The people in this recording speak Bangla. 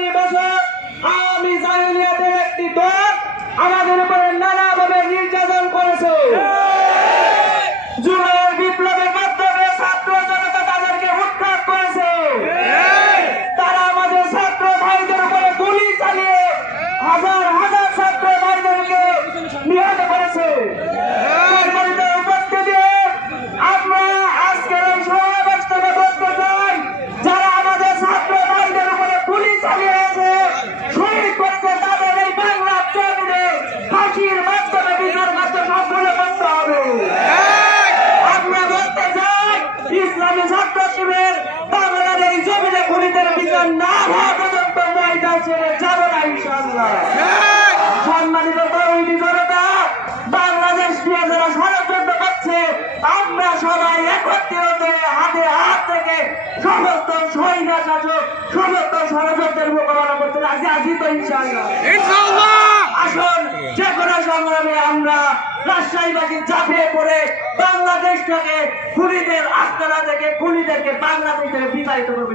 পনেরোটি বছর আমি জাহিলিয়াতের একটি দল আমাদের উপরে ইসলামী ছাত্র শিবির বাংলার এই জমিনে খুনিদের বিচার না হওয়া পর্যন্ত ময়দান ছেড়ে যাব না ইনশাআল্লাহ। সম্মানিত তরুণী জনতা বাংলাদেশ নিয়ে যারা ষড়যন্ত্র করছে আমরা সবাই একত্রিত হাতে হাত থেকে সমস্ত সৈন্য শাসক সমস্ত ষড়যন্ত্রের মোকাবেলা করতে রাজি আছি তো ইনশাআল্লাহ! আসুন রাজশাহীবাসী ঝাঁপিয়ে পড়ে। বাংলাদেশটাকে খুনিদের আস্তানা থেকে খুনিদেরকে বাংলাদেশ থেকে বিতাড়িত করবে